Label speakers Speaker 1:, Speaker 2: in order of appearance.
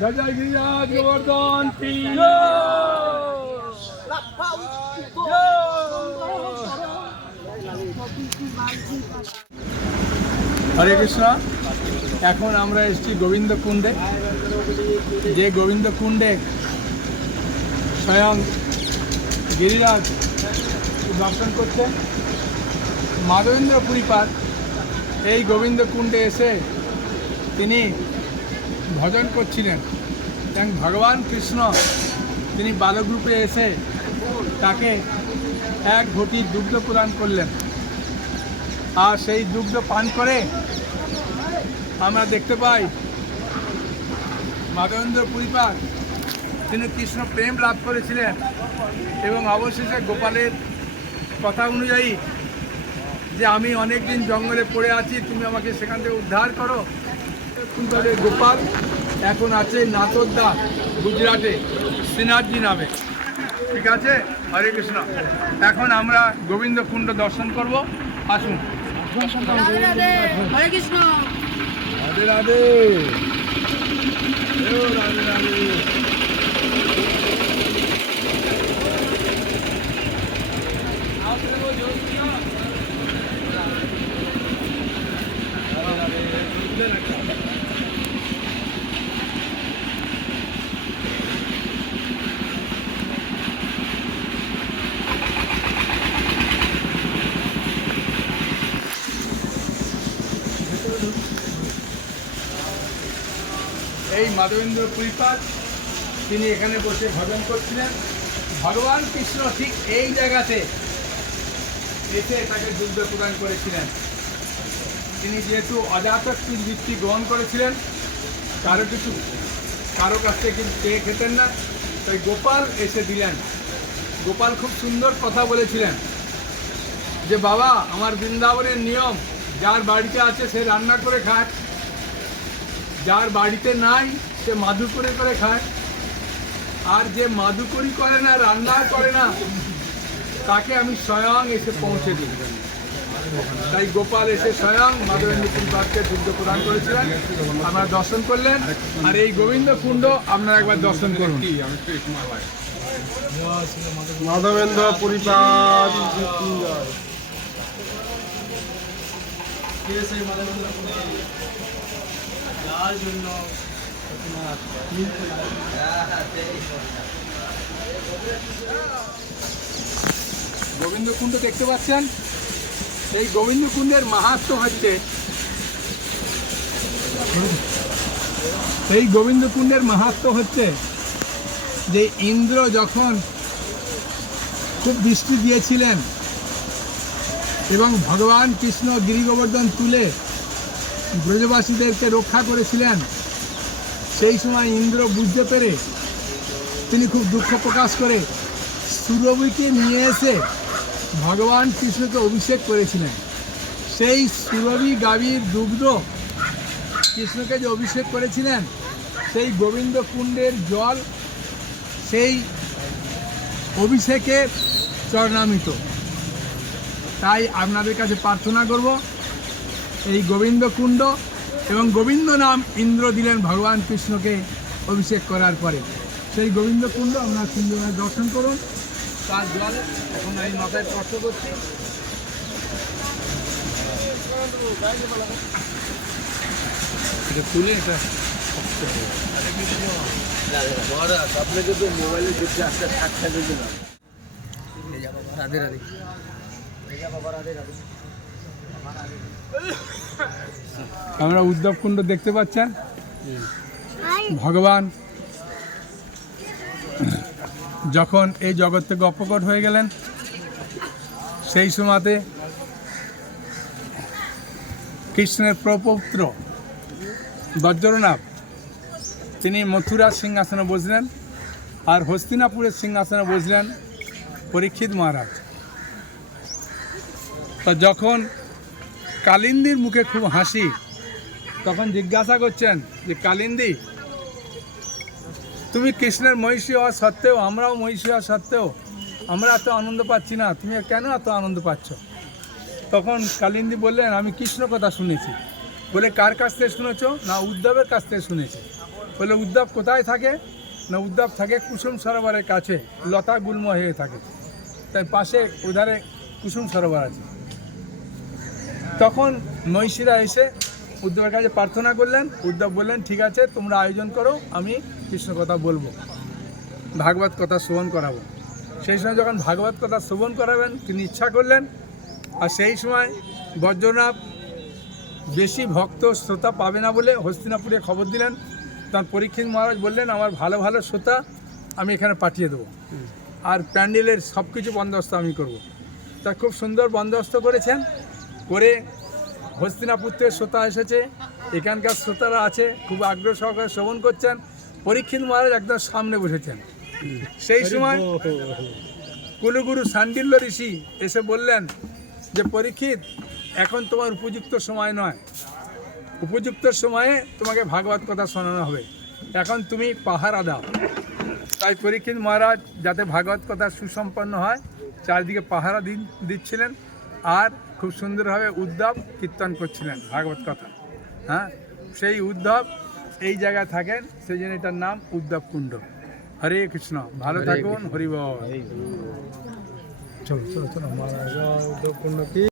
Speaker 1: জয় গিরিরাজ গোবর্ধন কি হরে কৃষ্ণ। এখন আমরা এসেছি গোবিন্দ কুণ্ডে যে গোবিন্দ কুণ্ডে স্বয়ং গিরিরাজ দর্শন করতে মাধবেন্দ্র পুরীপাদ এই গোবিন্দ কুণ্ডে এসে তিনি ভজন করছিলেন। এবং ভগবান কৃষ্ণ তিনি বালক রূপে এসে তাকে এক ঘটি দুগ্ধ প্রদান করলেন। আর সেই দুগ্ধ পান করে আমরা দেখতে পাই, মাধবেন্দ্র পুরীপাদ তিনি কৃষ্ণ প্রেম লাভ করেছিলেন এবং অবশেষে গোপালের কথা অনুযায়ী যে আমি অনেক দিন জঙ্গলে পড়ে আছি, তুমি আমাকে সেখান থেকে উদ্ধার করো। গোপাল এখন আছে নাতদ্দা গুজরাটে সিনার্জি নামে। ঠিক আছে? হরে কৃষ্ণ। এখন আমরা গোবিন্দ কুণ্ড দর্শন করব। আসুন।
Speaker 2: হরে কৃষ্ণ।
Speaker 1: রাধে রাধে। রাধে রাধে। এই মাধবেন্দ্র পুরীপাদ, তিনি এখানে বসে ভজন করছিলেন। ভগবান কৃষ্ণ ঠিক এই জায়গাতে এসে তাকে দুগ্ধ প্রদান করেছিলেন। তিনি যেহেতু অজাতক্তির বৃত্তি গ্রহণ করেছিলেন, কারও কিছু, কারও কাছ থেকে কিন্তু চেয়ে খেতেন না। তাই গোপাল এসে দিলেন। গোপাল খুব সুন্দর কথা বলেছিলেন যে, বাবা, আমার বৃন্দাবনের নিয়ম, যার বাড়িতে আছে সে রান্না করে খায়। যার বাড়িতে নাই সে মাদু করে করে খায়। আর যে মাদুকরি করে না রান্না করে না তাকে আমি স্বয়ং এসে পৌঁছে দিই। তাই গোপাল এসে স্বয়ং মাধবেন্দ্র কুণ্ডকে দুগ্ধ প্রদান করেছিলেন। আপনারা দর্শন করলেন। আর এই গোবিন্দ কুণ্ড আপনারা একবার দর্শন করুন।
Speaker 3: মাধবেন্দ্র
Speaker 1: গোবিন্দ কুণ্ড দেখতে পাচ্ছেন? এই গোবিন্দ কুণ্ডের মাহাত্ম হচ্ছে, এই গোবিন্দ কুণ্ডের মাহাত্ম হচ্ছে যে ইন্দ্র যখন খুব দৃষ্টি দিয়েছিলেন এবং ভগবান কৃষ্ণ গিরিগোবর্ধন তুলে ব্রজবাসীদেরকে রক্ষা করেছিলেন। সেই সময় ইন্দ্র বুঝতে পেরে তিনি খুব দুঃখ প্রকাশ করে সুরভিকে নিয়ে এসে ভগবান কৃষ্ণকে অভিষেক করেছিলেন। সেই সুরভি গাভীর দুগ্ধ কৃষ্ণকে যে অভিষেক করেছিলেন, সেই গোবিন্দ কুণ্ডের জল, সেই অভিষেকের চরণামিত। তাই আপনাদের কাছে প্রার্থনা করব এই গোবিন্দ কুণ্ড এবং গোবিন্দ নাম ইন্দ্র দিলেন ভগবান কৃষ্ণকে অভিষেক করার পরে। সেই গোবিন্দ কুণ্ড আপনারা সুন্দরভাবে দর্শন করুন। তার জল এখন আমি মাথায় কষ্ট করছি। এটা তুলে এটা
Speaker 3: আপনাকে তো মোবাইলে দেখতে আসতে সাক্ষাৎ দিলাম
Speaker 2: রাধে রাধে।
Speaker 1: আমরা উদ্ধব কুণ্ড দেখতে পাচ্ছেন? ভগবান। যখন এই জগৎ থেকে হয়ে গেলেন, সেই সময়তে কৃষ্ণের প্রপৌত্র বজ্রনাথ, তিনি মথুরার সিংহাসনে বসলেন আর হস্তিনাপুরের সিংহাসনে বসলেন পরীক্ষিত মহারাজ। তো যখন কালিন্দির মুখে খুব হাসি। তখন জিজ্ঞাসা করছেন যে, কালিন্দি, তুমি কৃষ্ণের মহিষী হওয়া সত্ত্বেও, আমরাও মহিষী হওয়া সত্ত্বেও, আমরা এত আনন্দ পাচ্ছি না, তুমি কেন এত আনন্দ পাচ্ছ? তখন কালিন্দি বললেন, আমি কৃষ্ণ কথা শুনেছি। বলে, কার কাছ থেকে শুনেছো? না, উদ্ধবের কাছ থেকে শুনেছে। বলে, উদ্ধব কোথায় থাকে? না, উদ্ধব থাকে কুসুম সরোবরের কাছে, লতা গুল্ম হয়ে থাকে। তাই পাশে উধারে কুসুম সরোবর আছে। তখন মহিষীরা এসে উদ্ধবের কাছে প্রার্থনা করলেন, উদ্ধব বললেন, ঠিক আছে, তোমরা আয়োজন করো, আমি কৃষ্ণ কথা বলব, ভাগবত কথা শ্রবণ করাবো। সেই সময় যখন ভাগবত কথা শ্রবণ করাবেন, তিনি ইচ্ছা করলেন, আর সেই সময় বজ্রনাথ বেশি ভক্ত শ্রোতা পাবে না বলে হস্তিনাপুরে খবর দিলেন। তখন পরীক্ষিত মহারাজ বললেন, আমার ভালো ভালো শ্রোতা, আমি এখানে পাঠিয়ে দেবো। আর প্যান্ডেলের সব কিছু বন্দোবস্ত আমি করব। তা খুব সুন্দর বন্দোবস্ত করেছেন। করে হস্তিনাপুর থেকে শ্রোতা এসেছে। এখানকার শ্রোতারা আছে খুব আগ্রহ সহকারে শ্রবণ করছেন। পরীক্ষিত মহারাজ একদম সামনে বসেছেন। সেই সময় কুলুগুরু সান্ডিল্য ঋষি এসে বললেন যে পরীক্ষিত এখন তোমার উপযুক্ত সময় নয়। উপযুক্ত সময়ে তোমাকে ভাগবত কথা শোনানো হবে। এখন তুমি পাহারা দাও। তাই পরীক্ষিত মহারাজ যাতে ভাগবত কথা সুসম্পন্ন হয় চারিদিকে পাহারা দিন দিচ্ছিলেন। আর খুব সুন্দরভাবে উদ্ধব কীর্তন করছিলেন ভাগবত কথা। হ্যাঁ? সেই উদ্ধব এই জায়গায় থাকেন সেই জন্য এটার নাম উদ্ধব কুণ্ড। হরে কৃষ্ণ ভালো থাকুন হরিবল। চলো চলো চলো উদ্ধব কুণ্ড কি?